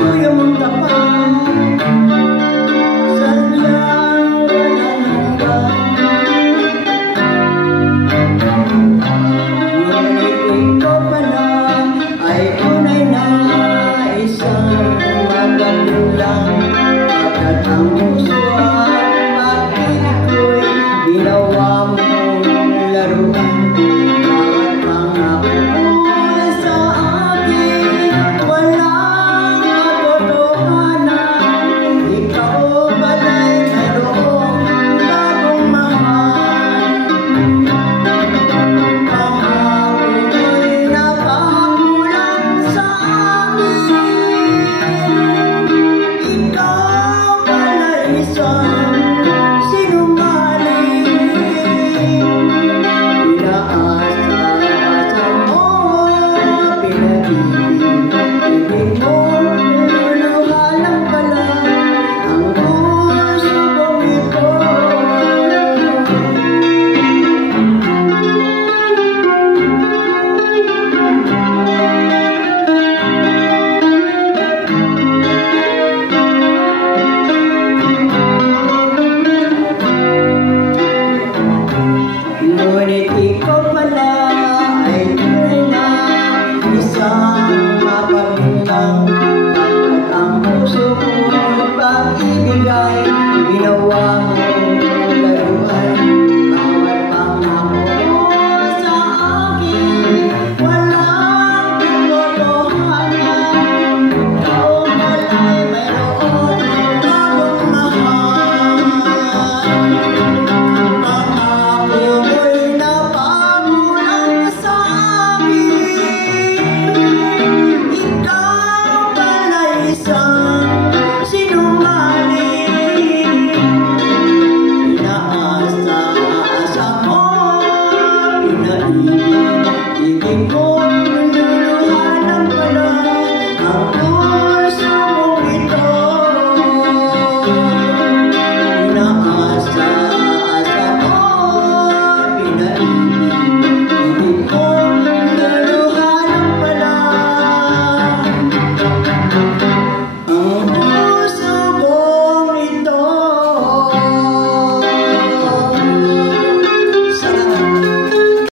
puso'y amang tapat, sadyang walang hanggan. Ngunit ikaw pala ay tunay na isang magandang lang, at ang puso at pag-ibig ko'y ginawa mong laruan. Ngunit ikaw pala ay tunay na isang mapagmundang, at ang puso ko'y pag-ibig ay ginawa